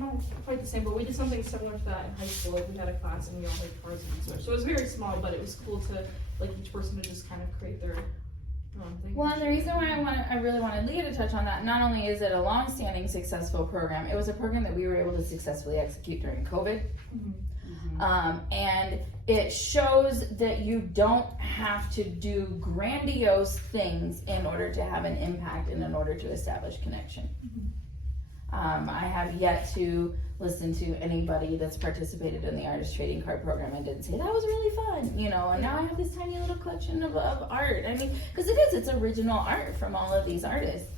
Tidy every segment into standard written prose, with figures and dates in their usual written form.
not quite the same, but we did something similar to that in high school. Like we had a class and we all made cards and such. So it was very small, but it was cool to like each person to just kind of create their own thing. Well, and the reason why I really wanted Leah to touch on that, not only is it a long-standing successful program, it was a program that we were able to successfully execute during COVID. And it shows that you don't have to do grandiose things in order to have an impact and in order to establish connection. I have yet to listen to anybody that's participated in the artist trading card program and didn't say that was really fun, you know, and now I have this tiny little collection of art. I mean, because it's original art from all of these artists.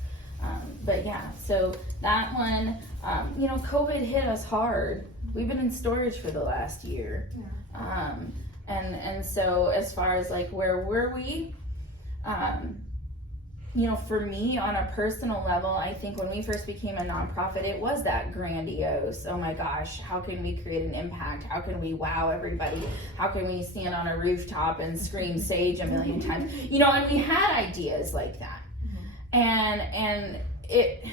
But yeah, so that one, you know, COVID hit us hard. We've been in storage for the last year. And so as far as like where were we, you know, for me on a personal level, I think when we first became a nonprofit, it was that grandiose, oh my gosh, how can we create an impact? How can we wow everybody? How can we stand on a rooftop and scream sage a million times? You know, and we had ideas like that. And it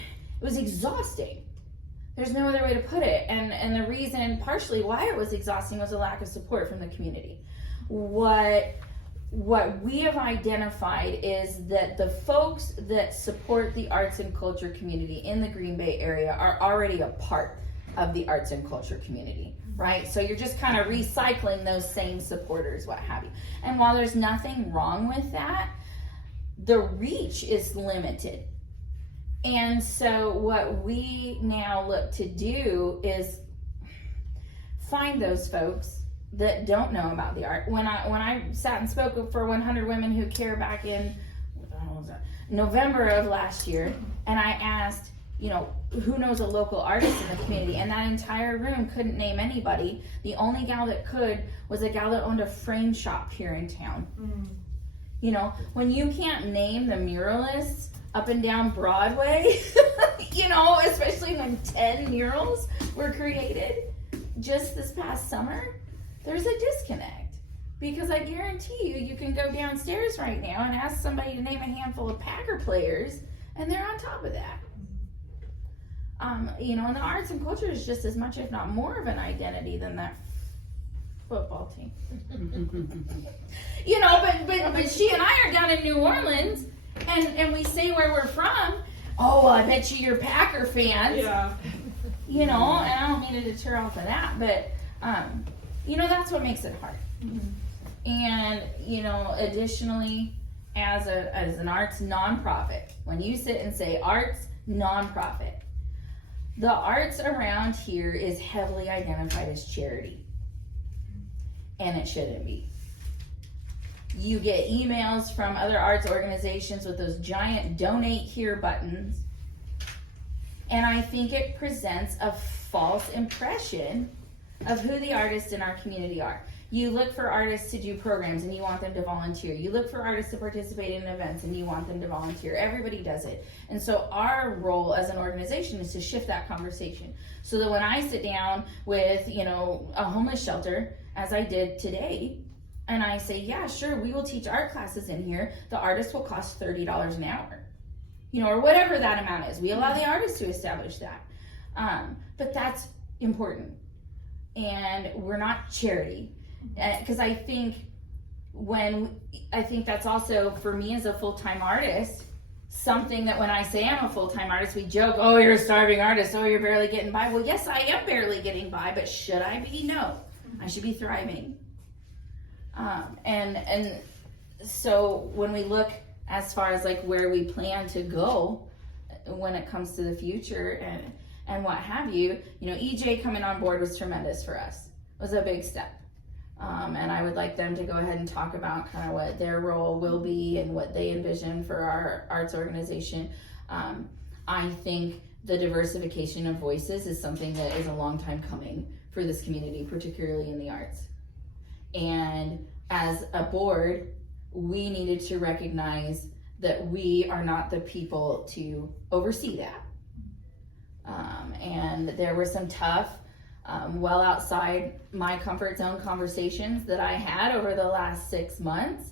was exhausting. There's no other way to put it. And the reason partially why it was exhausting was a lack of support from the community. What we have identified is that the folks that support the arts and culture community in the Green Bay area are already a part of the arts and culture community, right? So you're just kind of recycling those same supporters, what have you. And while there's nothing wrong with that, the reach is limited. And so what we now look to do is find those folks that don't know about the art. When I sat and spoke for 100 Women Who Care back in November of last year, and I asked, you know, who knows a local artist in the community, and that entire room couldn't name anybody. The only gal that could was a gal that owned a frame shop here in town. You know, when you can't name the muralists up and down Broadway, you know, especially when 10 murals were created just this past summer, there's a disconnect. Because I guarantee you can go downstairs right now and ask somebody to name a handful of Packer players, and they're on top of that. You know, and the arts and culture is just as much, if not more, of an identity than that football team. You know, but she and I are down in New Orleans, and we say where we're from. Oh, well, I bet you're Packer fans. Yeah. You know, and I don't mean to deter off of that, but you know, that's what makes it hard. And you know, additionally, as an arts nonprofit, when you sit and say arts nonprofit, the arts around here is heavily identified as charity, and it shouldn't be. You get emails from other arts organizations with those giant donate here buttons, and I think it presents a false impression of who the artists in our community are. You look for artists to do programs and you want them to volunteer. You look for artists to participate in events and you want them to volunteer. Everybody does it. And so our role as an organization is to shift that conversation. So that when I sit down with, you know, a homeless shelter, as I did today, and I say, yeah, sure, we will teach art classes in here. The artist will cost $30 an hour, you know, or whatever that amount is. We allow the artist to establish that. But that's important. And we're not charity. Because I think that's also, for me as a full-time artist, something that when I say I'm a full-time artist, we joke, oh, you're a starving artist, oh, you're barely getting by. Well, yes, I am barely getting by, but should I be? No. I should be thriving. And so when we look as far as like where we plan to go when it comes to the future and what have you, you know, EJ coming on board was tremendous for us. It was a big step. And I would like them to go ahead and talk about kind of what their role will be and what they envision for our arts organization. I think the diversification of voices is something that is a long time coming for this community, particularly in the arts. And as a board, we needed to recognize that we are not the people to oversee that. And there were some tough, well outside my comfort zone conversations that I had over the last 6 months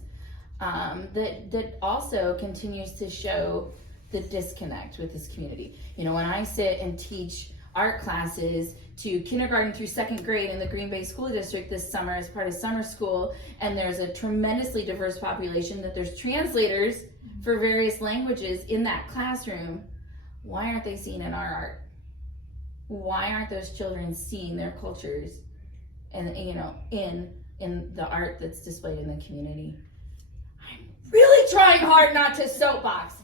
that also continues to show the disconnect with this community. You know, when I sit and teach art classes to kindergarten through second grade in the Green Bay School District this summer as part of summer school, and there's a tremendously diverse population, that there's translators for various languages in that classroom. Why aren't they seen in our art? Why aren't those children seeing their cultures and, you know, in the art that's displayed in the community? I'm really trying hard not to soapbox.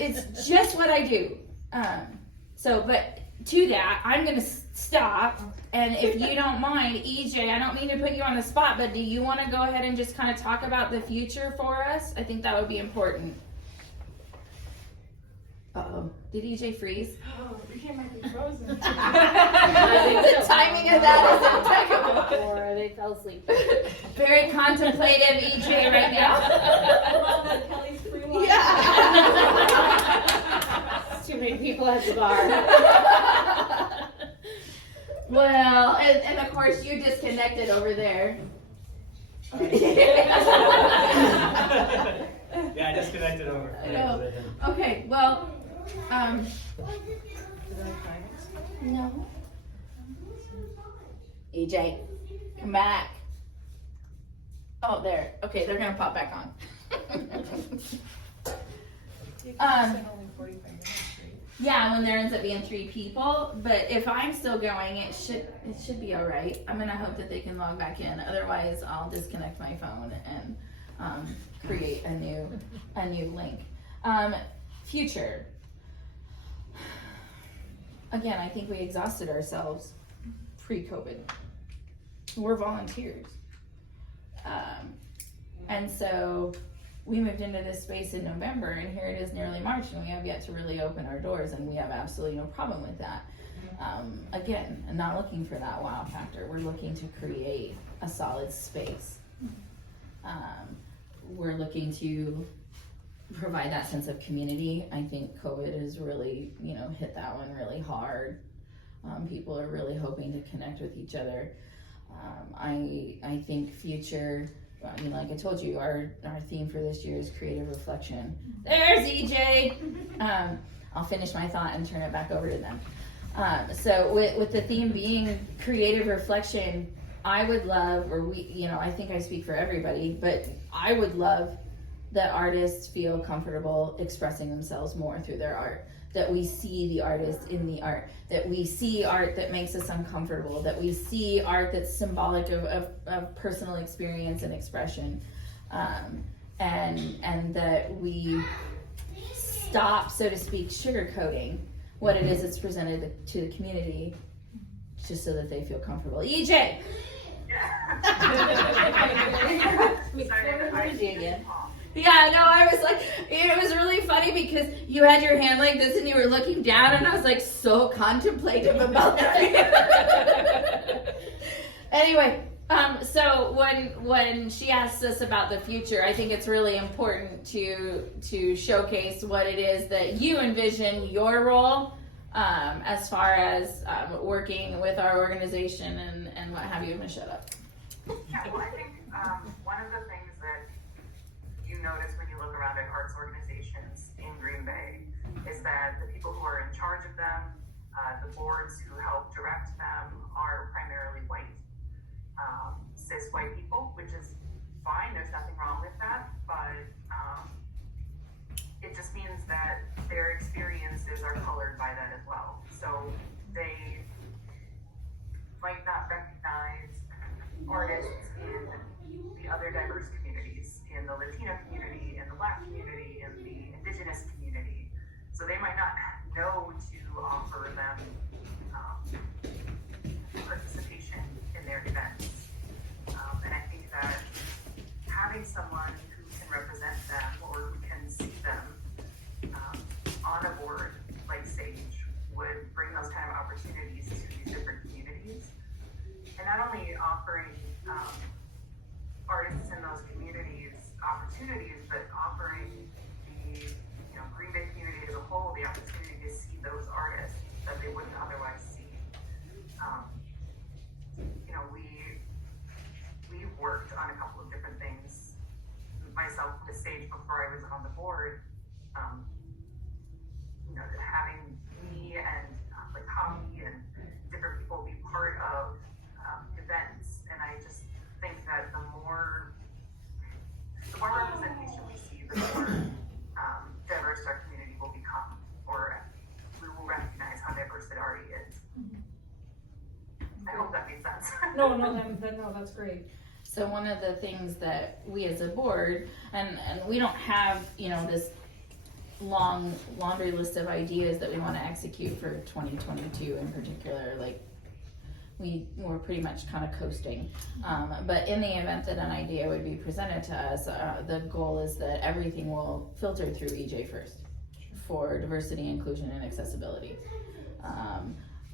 It's just what I do. But to that, I'm gonna stop. And if you don't mind, EJ, I don't mean to put you on the spot, but do you want to go ahead and just kind of talk about the future for us? I think that would be important. Uh-oh. Did EJ freeze? Oh, you might be frozen. The timing of that is impeccable. Or they fell asleep. Very contemplative EJ right now. I love that Kelly's free lunch. Yeah. Too many people at the bar. Well, and of course you disconnected over there. Yeah, I disconnected over. I know. Okay, well, no. EJ, come back. Oh, there. Okay, they're gonna pop back on. Yeah, when there ends up being 3 people, but if I'm still going, it should be all right. I'm gonna hope that they can log back in. Otherwise, I'll disconnect my phone and create a new link. Future. Again, I think we exhausted ourselves pre-COVID. We're volunteers. And so we moved into this space in November, and here it is nearly March, and we have yet to really open our doors, and we have absolutely no problem with that. Again, I'm not looking for that wow factor. We're looking to create a solid space. We're looking to provide that sense of community. I think COVID has really, hit that one really hard. People are really hoping to connect with each other. I think future, like I told you, our theme for this year is creative reflection. There's EJ. I'll finish my thought and turn it back over to them. So with the theme being creative reflection, I would love, or I think I speak for everybody, but I would love that artists feel comfortable expressing themselves more through their art. That we see the artist in the art, that we see art that makes us uncomfortable, that we see art that's symbolic of personal experience and expression, and that we stop, so to speak, sugarcoating what it is that's presented to the community, just so that they feel comfortable. EJ! Yeah, no, I was like, it was really funny because you had your hand like this and you were looking down, and I was like so contemplative about that. Anyway, so when she asked us about the future, I think it's really important to showcase what it is that you envision your role as far as working with our organization and what have you. I'm gonna shut up. Yeah, well, I think one of the things that you notice when you look around at arts organizations in Green Bay is that the people who are in charge of them, the boards who help direct them, are primarily white, cis white people, which is fine. There's nothing wrong with that, but it just means that their experiences are colored by that as well. So they might not recognize artists in the other diverse communities, in the Latino community, in the Black community, in the Indigenous community. So they might not know to offer them participation in their events. And I think that having someone who can represent them or who can see them on a board like Sage would bring those kind of opportunities to these different communities. And not only offering artists in those communities opportunities, but offering the Green Bay community as a whole the opportunity to see those artists that they wouldn't otherwise see. We've worked on a couple of different things. Myself with Sage before I was on the board, No, that's great. So one of the things that we as a board, and we don't have, this long laundry list of ideas that we want to execute for 2022 in particular, like we're pretty much kind of coasting. But in the event that an idea would be presented to us, the goal is that everything will filter through EJ first for diversity, inclusion, and accessibility.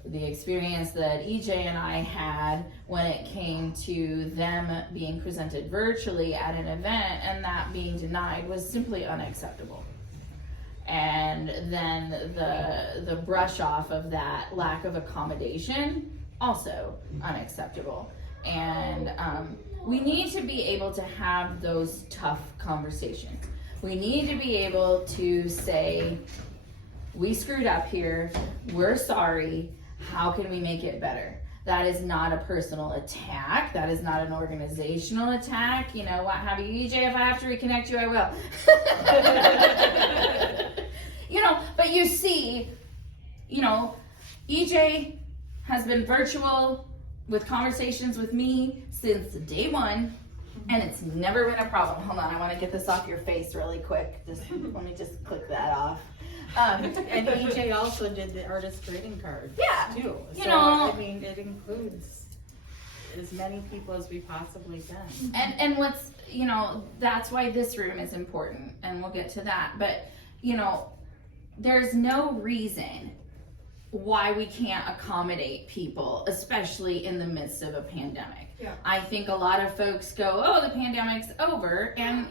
The experience that EJ and I had when it came to them being presented virtually at an event and that being denied was simply unacceptable. And then the brush off of that lack of accommodation, also unacceptable. And we need to be able to have those tough conversations. We need to be able to say, we screwed up here, we're sorry, how can we make it better? That is not a personal attack. That is not an organizational attack. What have you, EJ, if I have to reconnect you, I will. But you see, EJ has been virtual with conversations with me since day one, and it's never been a problem. Hold on, I want to get this off your face really quick. Let me just click that off. And EJ also did the artist greeting card. Yeah. Too. You So, know. I mean, it includes as many people as we possibly can. And what's, that's why this room is important, and we'll get to that. But, there's no reason why we can't accommodate people, especially in the midst of a pandemic. Yeah. I think a lot of folks go, oh, the pandemic's over, and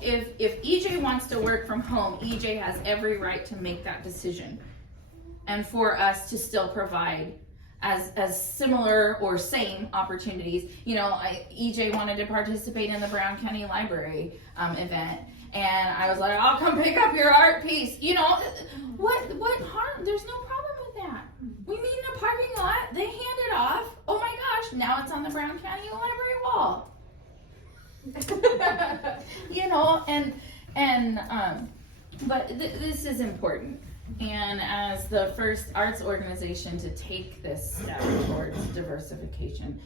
if EJ wants to work from home, EJ has every right to make that decision, and for us to still provide as similar or same opportunities. EJ wanted to participate in the Brown County Library event, and I was like, I'll come pick up your art piece. What harm? There's no problem with that. We meet in a parking lot, they hand it off. Oh my gosh, now it's on the Brown County Library wall. But this is important. And as the first arts organization to take this step towards diversification,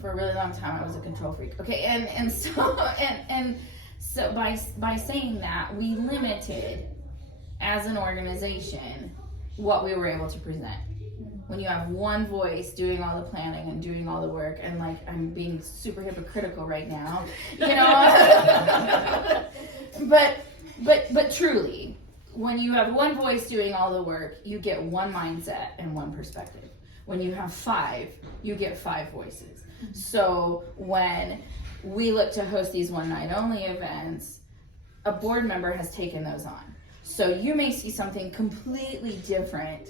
for a really long time I was a control freak. Okay, and so by saying that, we limited as an organization what we were able to present. When you have one voice doing all the planning and doing all the work, and I'm being super hypocritical right now, but truly, when you have one voice doing all the work, you get one mindset and one perspective. When you have 5, you get 5 voices. So when we look to host these one night only events, a board member has taken those on. So you may see something completely different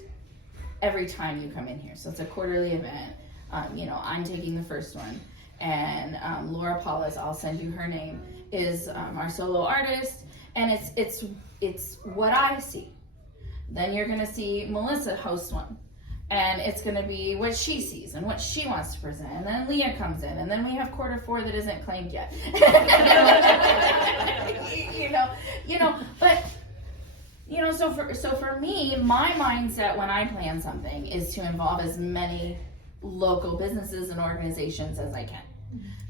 every time you come in here. So it's a quarterly event. I'm taking the first one, and Laura Paulus, I'll send you her name, is our solo artist, and it's what I see. Then you're gonna see Melissa host one, and it's gonna be what she sees and what she wants to present. And then Leah comes in, and then we have quarter 4 that isn't claimed yet. But so for me, my mindset when I plan something is to involve as many local businesses and organizations as I can.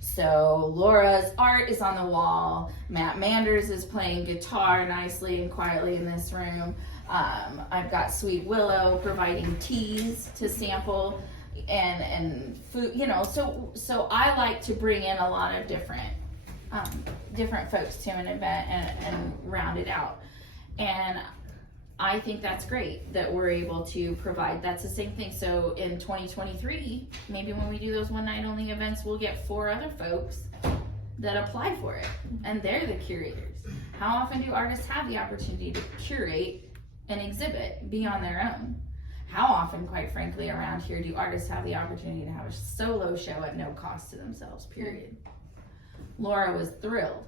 So Laura's art is on the wall. Matt Manders is playing guitar nicely and quietly in this room. I've got Sweet Willow providing teas to sample and food. So I like to bring in a lot of different folks to an event and round it out. And I think that's great that we're able to provide. That's the same thing. So in 2023, maybe when we do those one night only events, we'll get 4 other folks that apply for it, and they're the curators. How often do artists have the opportunity to curate an exhibit, be on their own? How often, quite frankly, around here do artists have the opportunity to have a solo show at no cost to themselves, period? Laura was thrilled.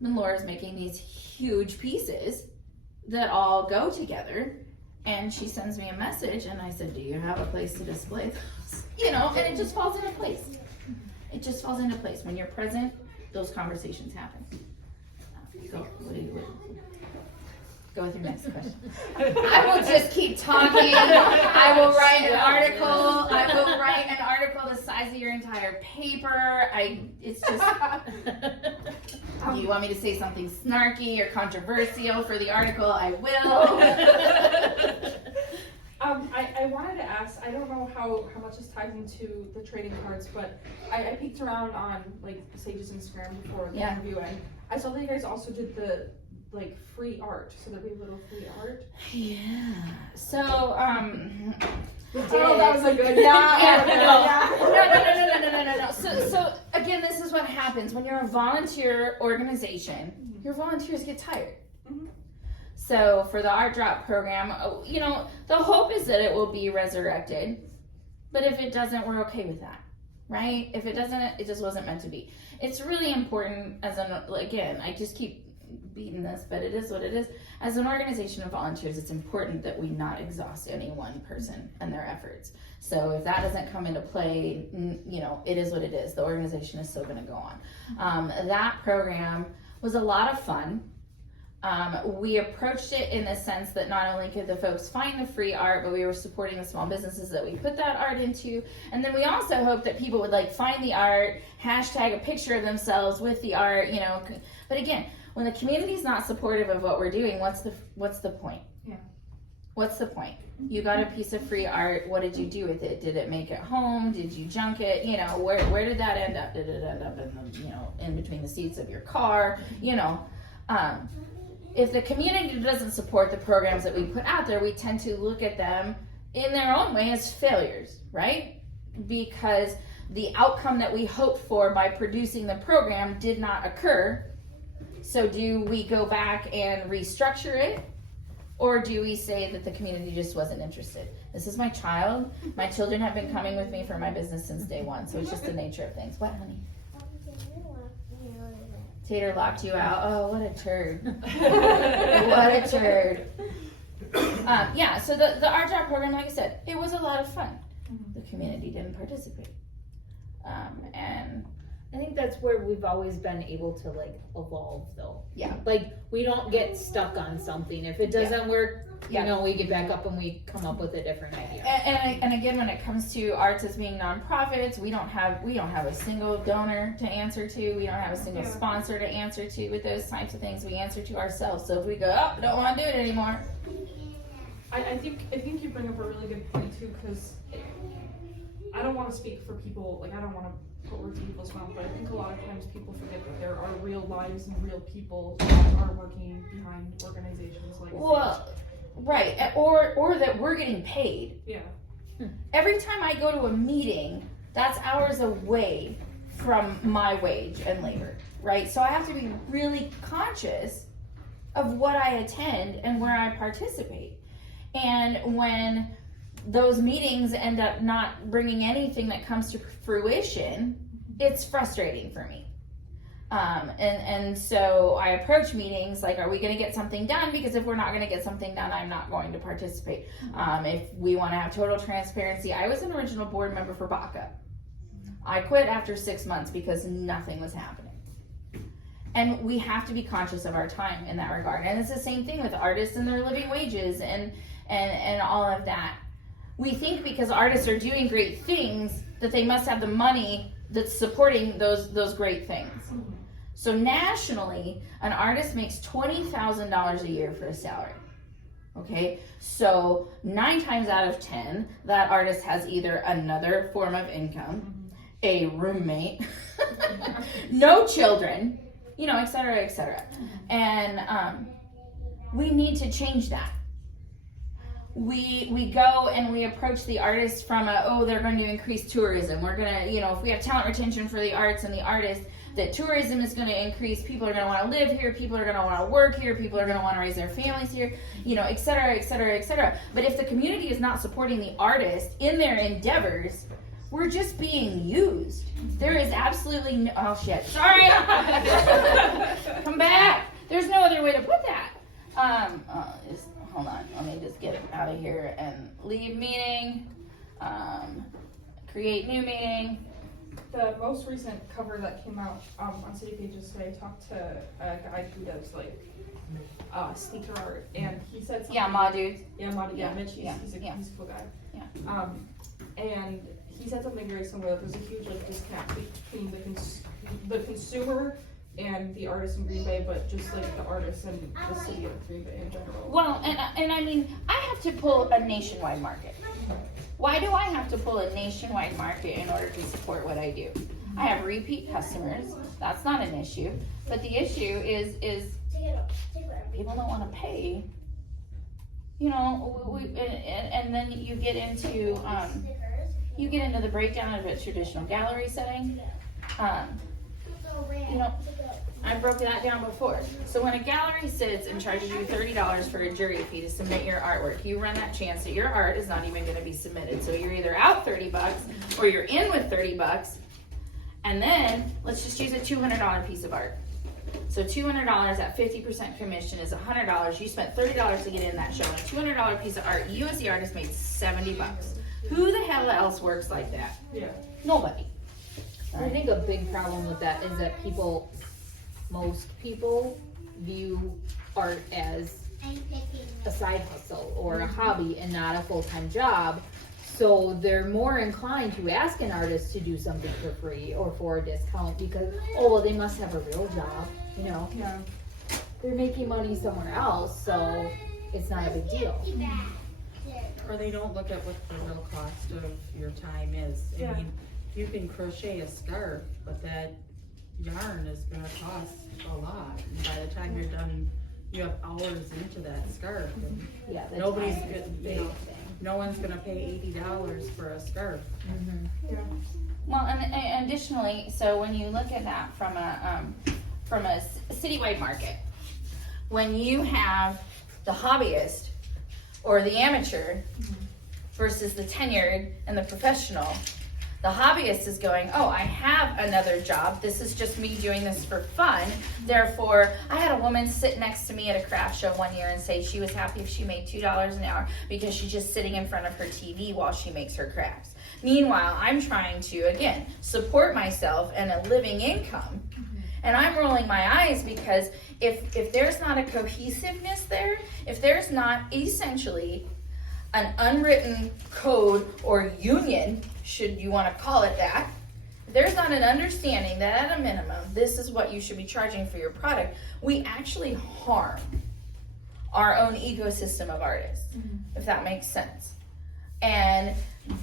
And Laura's making these huge pieces that all go together, and she sends me a message, and I said, do you have a place to display those? And it just falls into place. It just falls into place. When you're present, those conversations happen. Go. What do you Go with your next question. I will just keep talking. I will write an article. I will write an article the size of your entire paper. It's just. Do you want me to say something snarky or controversial for the article? I will. I wanted to ask, I don't know how much this ties into the trading cards, but I peeked around on like Sage's Instagram before the interview, and I saw that you guys also did the like free art, so there'd be a little free art. Yeah. So I don't know if that was a good No. So again, this is what happens when you're a volunteer organization. Your volunteers get tired. Mhm. So for the Art Drop program, you know, the hope is that it will be resurrected. But if it doesn't, we're okay with that, right? If it doesn't, it just wasn't meant to be. It's really important again, I just keep beating this, but it is what it is. As an organization of volunteers, it's important that we not exhaust any one person and their efforts. So if that doesn't come into play, you know, it is what it is. The organization is still going to go on. That program was a lot of fun. We approached it in the sense that not only could the folks find the free art, but we were supporting the small businesses that we put that art into. And then we also hoped that people would like find the art, hashtag a picture of themselves with the art, you know. But again, when the community's not supportive of what we're doing, what's the point? Yeah. What's the point? You got a piece of free art. What did you do with it? Did it make it home? Did you junk it? You know, where did that end up? Did it end up in the, you know, in between the seats of your car? You know, if the community doesn't support the programs that we put out there, we tend to look at them in their own way as failures, right? Because the outcome that we hoped for by producing the program did not occur. So do we go back and restructure it? Or do we say that the community just wasn't interested? This is my child. My children have been coming with me for my business since day one. So it's just the nature of things. What, honey? Tater locked you out. Oh, what a turd. What a turd. Yeah, so the Art Drop program, like I said, it was a lot of fun. The community didn't participate. And I think that's where we've always been able to like evolve though. Yeah. Like we don't get stuck on something. If it doesn't work, you know, we get back up and we come up with a different idea. And again, when it comes to arts as being nonprofits, we don't have a single donor to answer to. We don't have a single sponsor to answer to with those types of things. We answer to ourselves. So if we go, oh, don't want to do it anymore. I think you bring up a really good point too, because I don't want to speak for people, like I don't want to put words in people's mouth, but I think a lot of times people forget that there are real lives and real people that are working behind organizations like Well, right, or that we're getting paid. Yeah. Every time I go to a meeting, that's hours away from my wage and labor, right? So I have to be really conscious of what I attend and where I participate. And when those meetings end up not bringing anything that comes to fruition, it's frustrating for me. And so I approach meetings like, are we going to get something done? Because if we're not going to get something done, I'm not going to participate. If we want to have total transparency, I was an original board member for BACA. I quit after 6 months because nothing was happening. And we have to be conscious of our time in that regard. And it's the same thing with artists and their living wages and all of that. We think because artists are doing great things that they must have the money that's supporting those great things. So nationally, an artist makes $20,000 a year for a salary. Okay, so 9 times out of 10, that artist has either another form of income, a roommate, no children, you know, et cetera, et cetera. And we need to change that. We go and we approach the artists from they're going to increase tourism. We're going to, you know, if we have talent retention for the arts and the artists, that tourism is going to increase. People are going to want to live here. People are going to want to work here. People are going to want to raise their families here, you know, et cetera, et cetera, et cetera. But if the community is not supporting the artists in their endeavors, we're just being used. There is absolutely no, oh shit, sorry. Come back. There's no other way to put that. Hold on, let me just get it out of here and leave meeting, create new meeting. The most recent cover that came out on City Pages today talked to a guy who does like sneaker art, and he said something. Yeah, Ma dudes. Yeah, Mitch, he's Yeah, a yeah. he's a cool guy. Yeah. And he said something very similar. There's a huge like disconnect between the consumer and the artist in Green Bay, but just like the artists and the city of Green Bay in general. Well, and I mean, I have to pull a nationwide market. Why do I have to pull a nationwide market in order to support what I do? I have repeat customers. That's not an issue. But the issue is people don't want to pay. You know, and then you get into the breakdown of a traditional gallery setting. You know, I broke that down before. So when a gallery sits and charges you $30 for a jury fee to submit your artwork, you run that chance that your art is not even going to be submitted. So you're either out $30 or you're in with $30. And then let's just use a $200 piece of art. So $200 at 50% commission is $100. You spent $30 to get in that show. And a $200 piece of art, you as the artist made $70. Who the hell else works like that? Yeah. Nobody. I think a big problem with that is that most people view art as a side hustle or a hobby and not a full-time job. So they're more inclined to ask an artist to do something for free or for a discount because, oh, well, they must have a real job, you know. Yeah. They're making money somewhere else, so it's not a big deal. Or they don't look at what the real cost of your time is. Yeah. I mean, you can crochet a scarf, but that yarn is gonna cost a lot. And by the time you're done, you have hours into that scarf. And Yeah, the nobody's time is a gonna, big thing. no one's gonna pay $80 for a scarf. Yeah. Well, and additionally, so when you look at that from a citywide market, when you have the hobbyist or the amateur versus the tenured and the professional, the hobbyist is going, oh, I have another job. This is just me doing this for fun. Therefore, I had a woman sit next to me at a craft show one year and say she was happy if she made $2 an hour because she's just sitting in front of her TV while she makes her crafts. Meanwhile, I'm trying to, again, support myself and a living income. And I'm rolling my eyes because if there's not a cohesiveness there, if there's not essentially an unwritten code or union, should you want to call it that, there's not an understanding that at a minimum, this is what you should be charging for your product, we actually harm our own ecosystem of artists, if that makes sense. And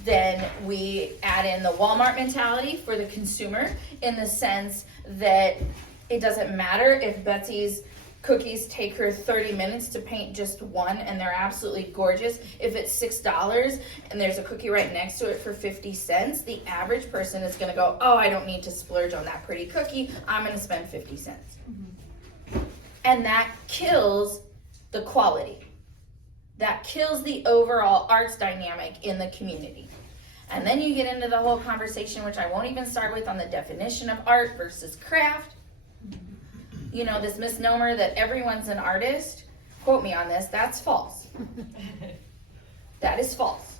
then we add in the Walmart mentality for the consumer in the sense that it doesn't matter if Betsy's cookies take her 30 minutes to paint just one and they're absolutely gorgeous. If it's $6 and there's a cookie right next to it for 50 cents, the average person is gonna go, oh, I don't need to splurge on that pretty cookie, I'm gonna spend 50 cents. And that kills the quality. That kills the overall arts dynamic in the community. And then you get into the whole conversation, which I won't even start with, on the definition of art versus craft. You know, this misnomer that everyone's an artist, quote me on this, that's false. That is false.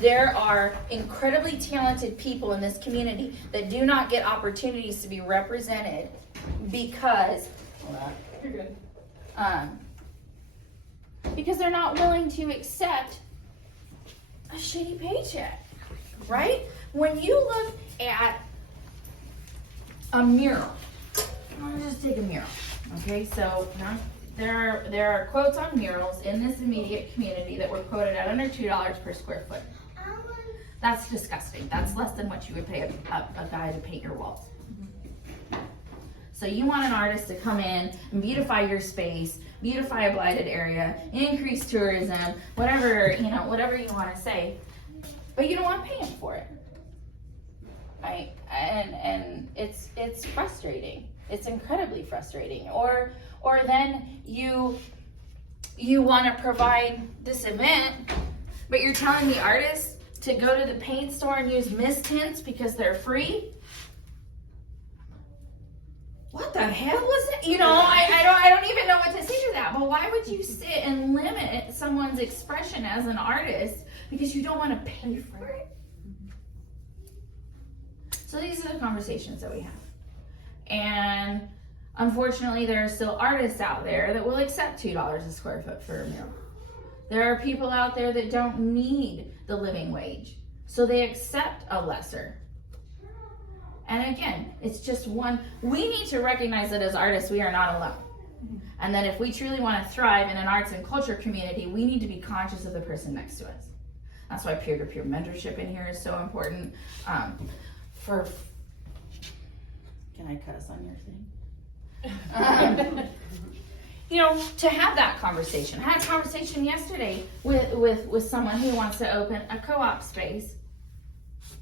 There are incredibly talented people in this community that do not get opportunities to be represented because, You're good. because they're not willing to accept a shitty paycheck, right? When you look at a mural, let's just take a mural, okay? So there are quotes on murals in this immediate community that were quoted at under $2 per square foot. That's disgusting. That's less than what you would pay a guy to paint your walls. So you want an artist to come in and beautify your space, beautify a blighted area, increase tourism, whatever you want to say, but you don't want to pay him for it, right? And it's frustrating. It's incredibly frustrating. Or then you want to provide this event, but you're telling the artist to go to the paint store and use mist tints because they're free. What the hell was that? You know, I don't even know what to say to that. But why would you sit and limit someone's expression as an artist because you don't want to pay for it? So these are the conversations that we have. And Unfortunately, there are still artists out there that will accept $2 a square foot for a meal. There are people out there that don't need the living wage, so they accept a lesser. And again, it's just one. We need to recognize that as artists, we are not alone. And that if we truly want to thrive in an arts and culture community, we need to be conscious of the person next to us. That's why peer-to-peer mentorship in here is so important. Can I cuss on your thing? To have that conversation. I had a conversation yesterday with someone who wants to open a co-op space.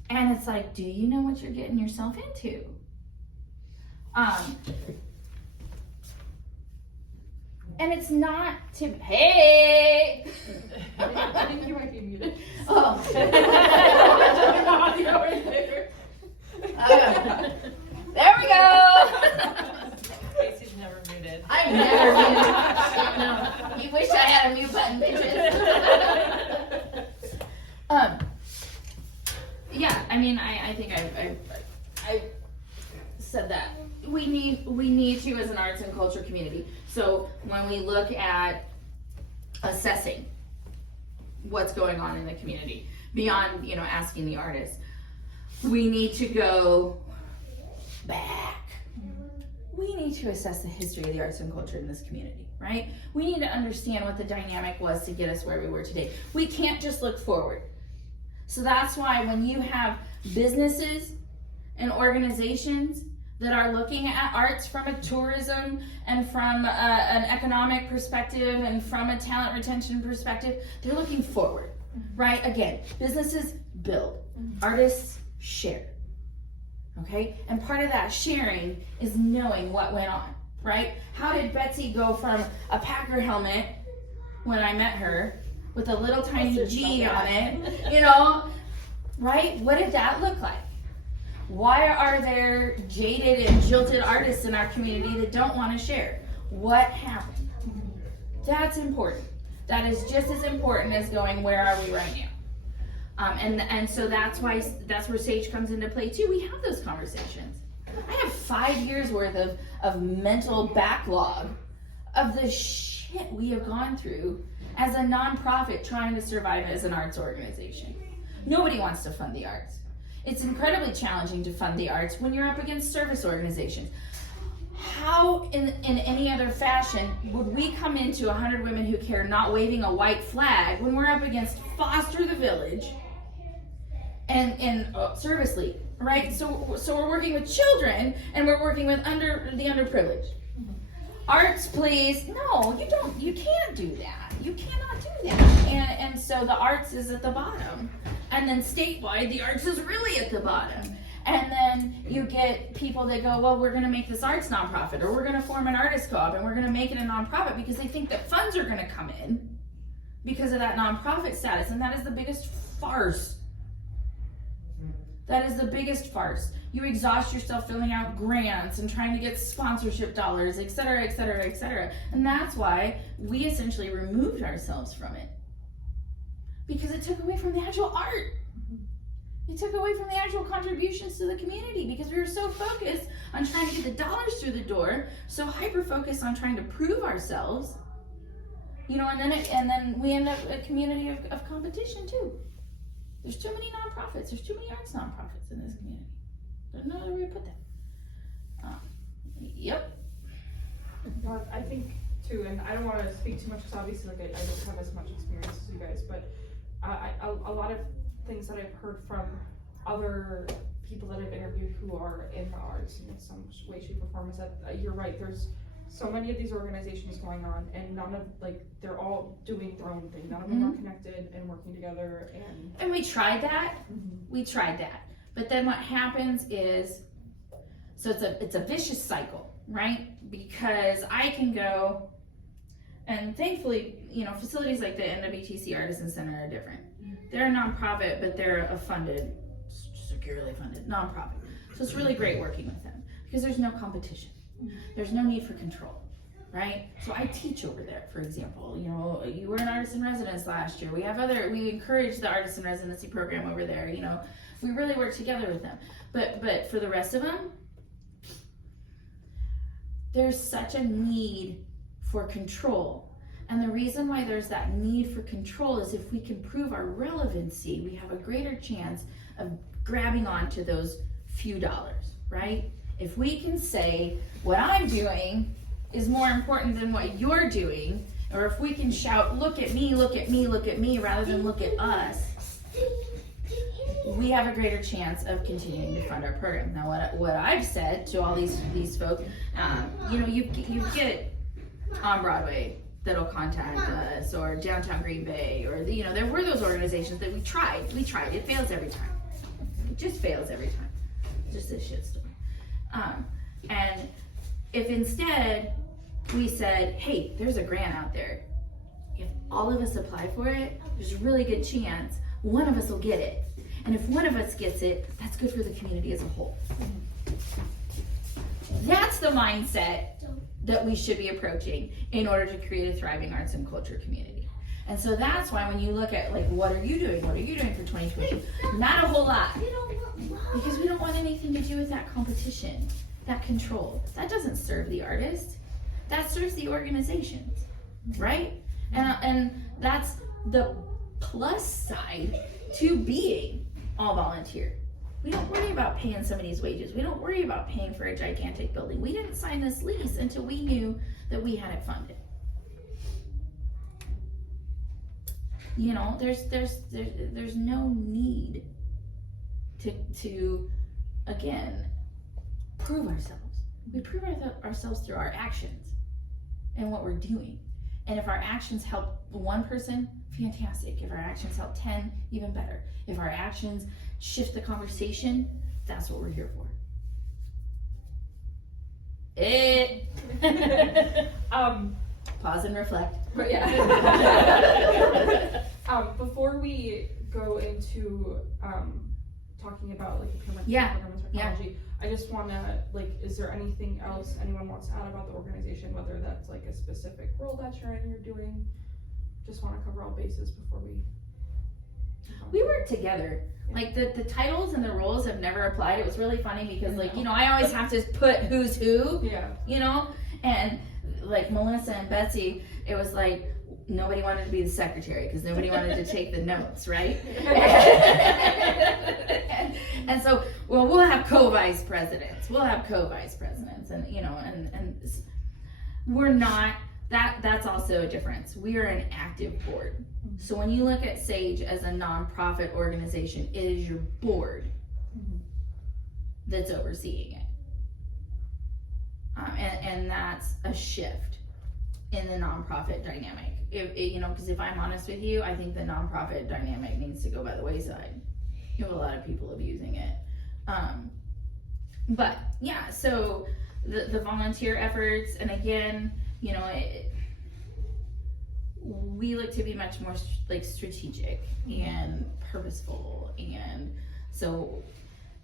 And it's like, do you know what you're getting yourself into? And it's not to, hey! I think you might be muted. Oh. There we go! Stacey's never muted. I'm never muted. No, you wish I had a mute button, bitches. Yeah, I mean, I think I said that. We need to as an arts and culture community. So when we look at assessing what's going on in the community, beyond, asking the artists, we need to go back. We need to assess the history of the arts and culture in this community, right? We need to understand what the dynamic was to get us where we were today. We can't just look forward. So that's why when you have businesses and organizations that are looking at arts from a tourism and from an economic perspective and from a talent retention perspective, they're looking forward, right? Again, businesses build, artists share, okay? And part of that sharing is knowing what went on, right? How did Betsy go from a Packer helmet when I met her with a little tiny G on it, right? What did that look like? Why are there jaded and jilted artists in our community that don't want to share? What happened? That's important. That is just as important as going, where are we right now? And so that's where SAGE comes into play too. We have those conversations. I have 5 years worth of mental backlog of the shit we have gone through as a nonprofit trying to survive as an arts organization. Nobody wants to fund the arts. It's incredibly challenging to fund the arts when you're up against service organizations. How in any other fashion would we come into 100 Women Who Care not waving a white flag when we're up against Foster the Village and Service League, right? So we're working with children and we're working with the underprivileged. Arts, please. No, you can't do that. You cannot do that. And so the arts is at the bottom. And then statewide, the arts is really at the bottom. And then you get people that go, well, we're going to make this arts nonprofit, or we're going to form an artist co-op, and we're going to make it a nonprofit because they think that funds are going to come in because of that nonprofit status. And that is the biggest farce. That is the biggest farce. You exhaust yourself filling out grants and trying to get sponsorship dollars, et cetera, et cetera, et cetera. And that's why we essentially removed ourselves from it. Because it took away from the actual art. It took away from the actual contributions to the community because we were so focused on trying to get the dollars through the door, so hyper-focused on trying to prove ourselves, and then we end up a community of competition too. There's too many nonprofits. There's too many arts nonprofits in this community. There's no other way to put that. Yep. Well, I think too, and I don't want to speak too much because obviously, I don't have as much experience as you guys, but a lot of things that I've heard from other people that I've interviewed who are in the arts in some way, shape, or form is that you're right. There's so many of these organizations going on, and none of they're all doing their own thing. None of them are connected and working together. And we tried that. We tried that. But then what happens is, so it's a vicious cycle, right? Because I can go, and thankfully, facilities like the NWTC Artisan Center are different. They're a nonprofit, but they're a securely funded nonprofit. So it's really great working with them because there's no competition. There's no need for control, right? So I teach over there, for example. You were an artist in residence last year. We encourage the artist in residency program over there. We really work together with them. But for the rest of them, there's such a need for control. And the reason why there's that need for control is if we can prove our relevancy, we have a greater chance of grabbing onto those few dollars, right? If we can say what I'm doing is more important than what you're doing, or if we can shout, look at me, look at me, look at me, rather than look at us, we have a greater chance of continuing to fund our program. Now, what I've said to all these folks, you get on Broadway that'll contact us, or downtown Green Bay, or there were those organizations that we tried. It fails every time. It just fails every time. It's just a shitstorm. And if instead we said, hey, there's a grant out there. If all of us apply for it, there's a really good chance one of us will get it. And if one of us gets it, that's good for the community as a whole. That's the mindset that we should be approaching in order to create a thriving arts and culture community. And so that's why when you look at what are you doing? What are you doing for 2020? Not a whole lot. Because we don't want anything to do with that competition, that control. That doesn't serve the artist. That serves the organizations, right? And that's the plus side to being all volunteer. We don't worry about paying somebody's wages. We don't worry about paying for a gigantic building. We didn't sign this lease until we knew that we had it funded. There's no need to again prove ourselves. We prove ourselves through our actions and what we're doing. And if our actions help one person, fantastic. If our actions help 10, even better. If our actions shift the conversation, that's what we're here for. Pause and reflect. But yeah. Before we go into talking about the program and technology, I just want to is there anything else anyone wants to add about the organization, whether that's a specific role that you're doing? Just want to cover all bases before we work together. The titles and the roles have never applied. It was really funny because I always have to put who's who. Yeah. And Melissa and Betsy, it was nobody wanted to be the secretary because nobody wanted to take the notes, right? and so, we'll have co-vice presidents. And we're not, that's also a difference. We are an active board. So when you look at SAGE as a nonprofit organization, it is your board that's overseeing it. And that's a shift in the nonprofit dynamic. Because if I'm honest with you, I think the nonprofit dynamic needs to go by the wayside. You have a lot of people abusing it. But yeah, so the volunteer efforts, and again, we look to be much more strategic and purposeful, and so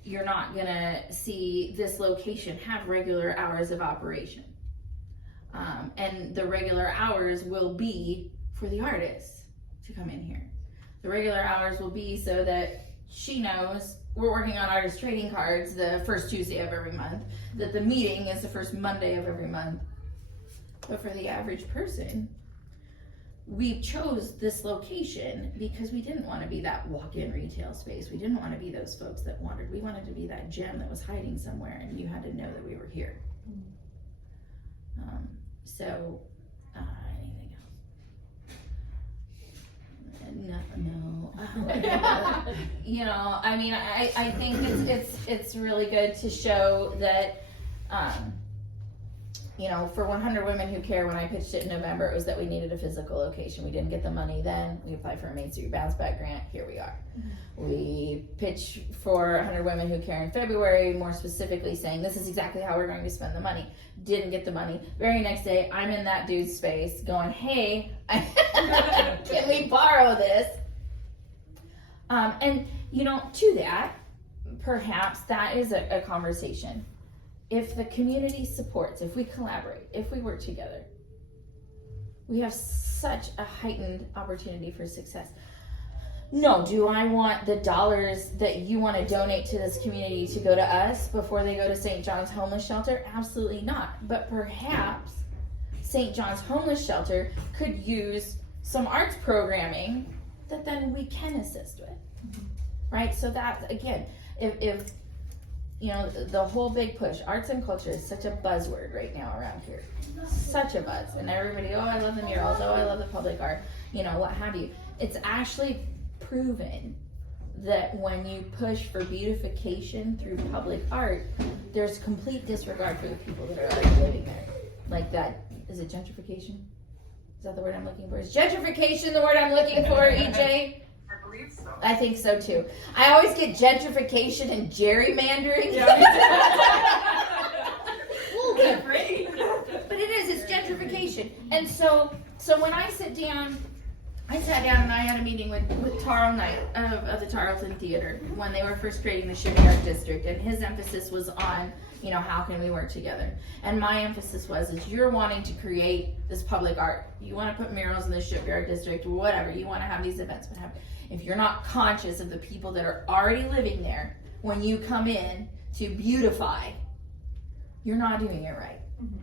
you're not gonna see this location have regular hours of operation. And the regular hours will be for the artists to come in here. The regular hours will be so that she knows we're working on artist trading cards the first Tuesday of every month, that the meeting is the first Monday of every month. But for the average person, we chose this location because we didn't want to be that walk-in retail space. We didn't want to be those folks that wandered. We wanted to be that gem that was hiding somewhere and you had to know that we were here. Anything else? No. I think it's really good to show that, for 100 Women Who Care, when I pitched it in November, it was that we needed a physical location. We didn't get the money then. We applied for a Main Street Bounce Back grant. Here we are. We pitched for 100 Women Who Care in February, more specifically saying this is exactly how we're going to spend the money. Didn't get the money. Very next day, I'm in that dude's space going, hey, can we borrow this? To that, perhaps that is a conversation. If the community supports, if we collaborate, if we work together, we have such a heightened opportunity for success. No, do I want the dollars that you want to donate to this community to go to us before they go to St. John's Homeless Shelter? Absolutely not. But perhaps St. John's Homeless Shelter could use some arts programming that then we can assist with. Right? So that, again, if you know, the whole big push, arts and culture is such a buzzword right now around here. Such a buzz. And everybody, oh, I love the murals, oh, I love the public art, you know, what have you. It's actually proven that when you push for beautification through public art, there's complete disregard for the people that are already living there. Like that, is it gentrification? Is that the word I'm looking for? Is gentrification the word I'm looking for, EJ? I believe so. I think so too. I always get gentrification and gerrymandering. But it is, it's gentrification. And so when I sat down and I had a meeting with Tarl Knight of the Tarleton Theater when they were first creating the Shipyard District, and his emphasis was on, you know, how can we work together? And my emphasis is you're wanting to create this public art. You want to put murals in the Shipyard District or whatever. You want to have these events, but if you're not conscious of the people that are already living there when you come in to beautify, you're not doing it right. Mm-hmm.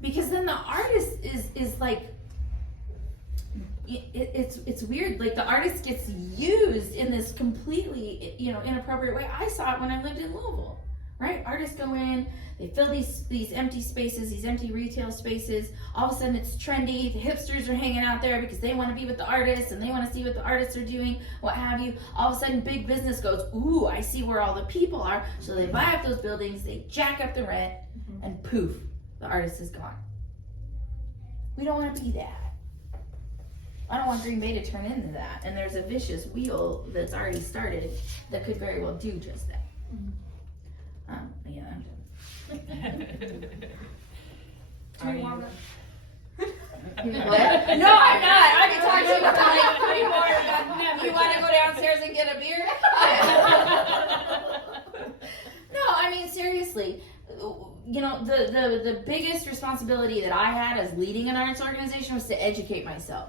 Because then the artist is like, it's weird. Like the artist gets used in this completely, you know, inappropriate way. I saw it when I lived in Louisville, right? Artists go in, they fill these empty spaces, these empty retail spaces. All of a sudden it's trendy. The hipsters are hanging out there because they want to be with the artists and they want to see what the artists are doing, what have you. All of a sudden big business goes, ooh, I see where all the people are. So they buy up those buildings, they jack up the rent, and poof, the artist is gone. We don't want to be that. I don't want Green Bay to turn into that. And there's a vicious wheel that's already started that could very well do just that. Yeah. Do you want to? What? No, I'm not. I can talk to you about like 3 more. But you want to go downstairs and get a beer? No, I mean seriously. You know, the biggest responsibility that I had as leading an arts organization was to educate myself.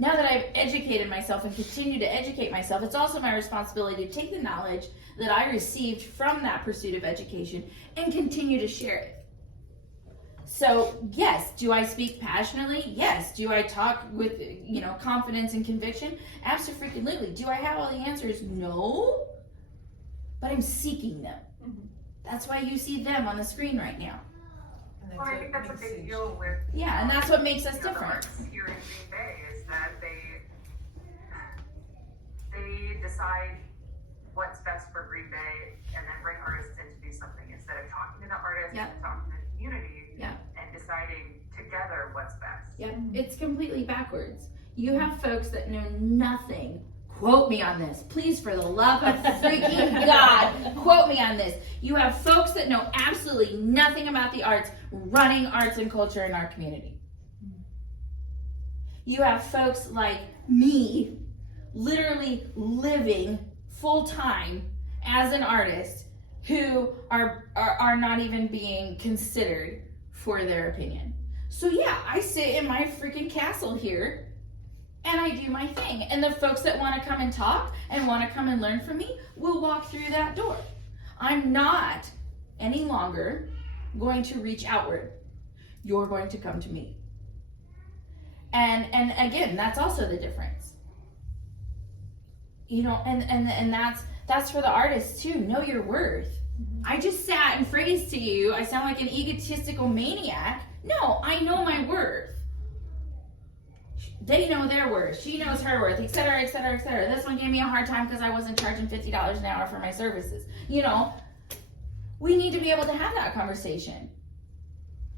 Now that I've educated myself and continue to educate myself, it's also my responsibility to take the knowledge that I received from that pursuit of education and continue to share it. So, yes, do I speak passionately? Yes. Do I talk with, you know, confidence and conviction? Absolutely. Do I have all the answers? No. But I'm seeking them. Mm-hmm. That's why you see them on the screen right now. Well, I think that's a big deal with. Yeah, and that's what makes us different. The artists here in Green Bay is that they decide what's best for Green Bay and then bring artists in to do something instead of talking to the artists and talking to the community and deciding together what's best. Yeah, it's completely backwards. You have folks that know nothing. Quote me on this. Please, for the love of freaking God, quote me on this. You have folks that know absolutely nothing about the arts running arts and culture in our community. You have folks like me literally living full-time as an artist who are not even being considered for their opinion. So yeah, I sit in my freaking castle here and I do my thing. And the folks that want to come and talk and want to come and learn from me will walk through that door. I'm not any longer going to reach outward. You're going to come to me. And again, that's also the difference. You know, and that's for the artists too. Know your worth. I just sat and phrased to you, I sound like an egotistical maniac. No, I know my worth. They know their worth. She knows her worth, et cetera, et cetera, et cetera. This one gave me a hard time because I wasn't charging $50 an hour for my services. You know, we need to be able to have that conversation.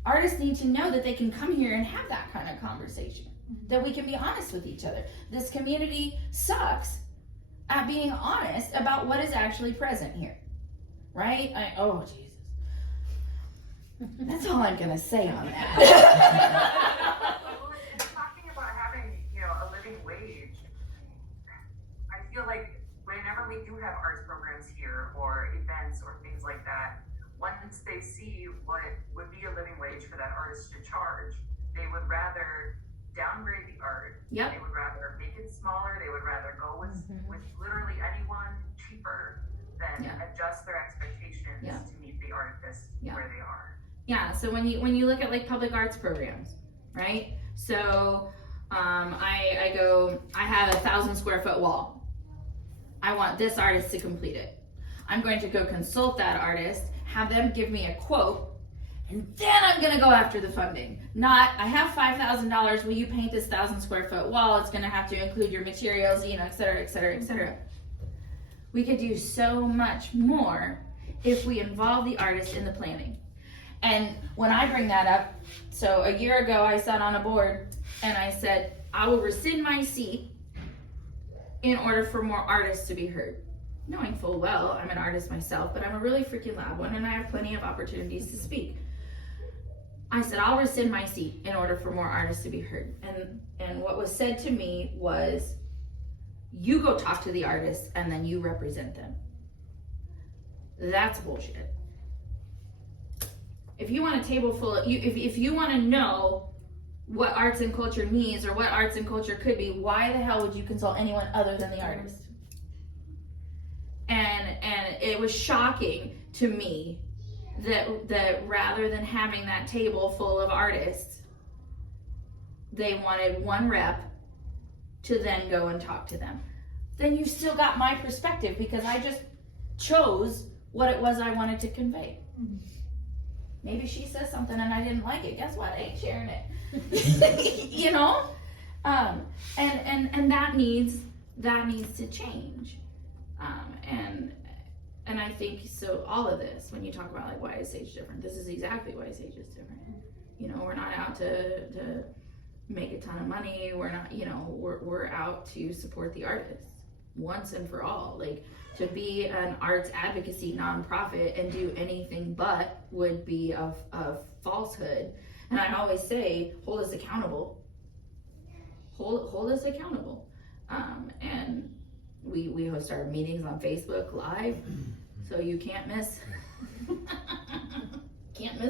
Artists need to know that they can come here and have that kind of conversation, that we can be honest with each other. This community sucks at being honest about what is actually present here, right? Oh, Jesus. That's all I'm going to say on that. Talking about having, you know, a living wage, I feel like whenever we do have arts programs here or events or things like that, once they see what would be a living wage for that artist to charge, they would rather downgrade the art. Yep. They would rather make it it's smaller, they would rather go with literally anyone cheaper than adjust their expectations to meet the artist where they are. Yeah, so when you look at like public arts programs, right? So I have a 1,000 square foot wall. I want this artist to complete it. I'm going to go consult that artist, have them give me a quote, and then I'm gonna go after the funding. Not, I have $5,000, will you paint this 1,000 square foot wall? It's gonna have to include your materials, you know, et cetera, et cetera, et cetera. We could do so much more if we involve the artist in the planning. And when I bring that up, so a year ago I sat on a board and I said, I will rescind my seat in order for more artists to be heard. Knowing full well I'm an artist myself, but I'm a really freaking loud one and I have plenty of opportunities to speak. I said, I'll rescind my seat in order for more artists to be heard. And what was said to me was, you go talk to the artists and then you represent them. That's bullshit. If you want a table full of, if you want to know what arts and culture needs or what arts and culture could be, why the hell would you consult anyone other than the artist? And it was shocking to me that rather than having that table full of artists, they wanted one rep to then go and talk to them. Then you've still got my perspective because I just chose what it was I wanted to convey. Maybe she says something and I didn't like it. Guess what? I ain't sharing it. You know? And that needs to change. And I think so all of this, when you talk about like why is Sage different, this is exactly why Sage is different. You know, we're not out to make a ton of money. We're not, you know, we're out to support the artists once and for all. Like, to be an arts advocacy nonprofit and do anything but would be a falsehood. And I always say, hold us accountable. Hold us accountable. And we host our meetings on Facebook Live, so you can't miss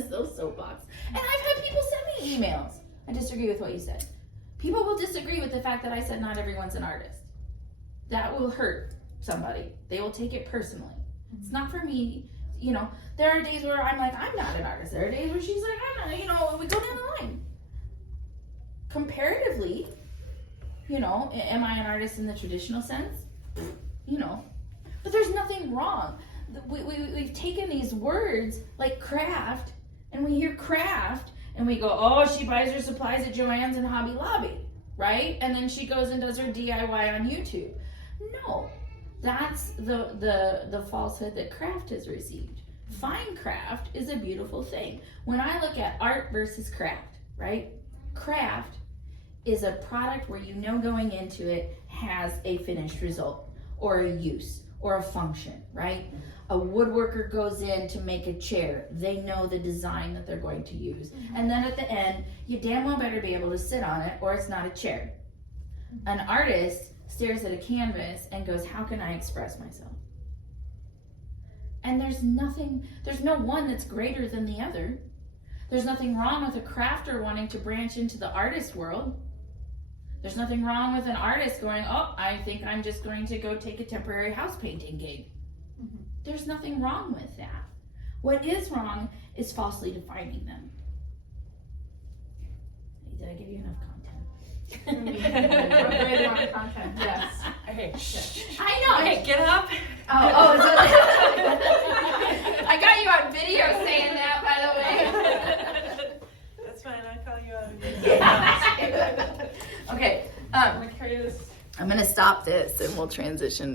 those soapbox. And I've had people send me emails. I disagree with what you said. People will disagree with the fact that I said not everyone's an artist. That will hurt somebody. They will take it personally. It's not for me. You know, there are days where I'm like, I'm not an artist. There are days where she's like, I'm not, you know, we go down the line. Comparatively, you know, am I an artist in the traditional sense? You know, but there's nothing wrong. We've taken these words like craft, and we hear craft, and we go, oh, she buys her supplies at Joann's and Hobby Lobby, right? And then she goes and does her DIY on YouTube. No, that's the falsehood that craft has received. Fine craft is a beautiful thing. When I look at art versus craft, right? Craft is a product where you know going into it has a finished result or a use or a function, right? A woodworker goes in to make a chair. They know the design that they're going to use. And then at the end, you damn well better be able to sit on it or it's not a chair. An artist stares at a canvas and goes, how can I express myself? And there's no one that's greater than the other. There's nothing wrong with a crafter wanting to branch into the artist world. There's nothing wrong with an artist going, oh, I think I'm just going to go take a temporary house painting gig. There's nothing wrong with that. What is wrong is falsely defining them. Did I give you enough content? Great amount of content, yes. Okay. I know. Okay, get up. Oh, so I got you on video saying that, by the way. That's fine, I'll call you out again. Okay, I'm gonna carry this. I'm gonna stop this and we'll transition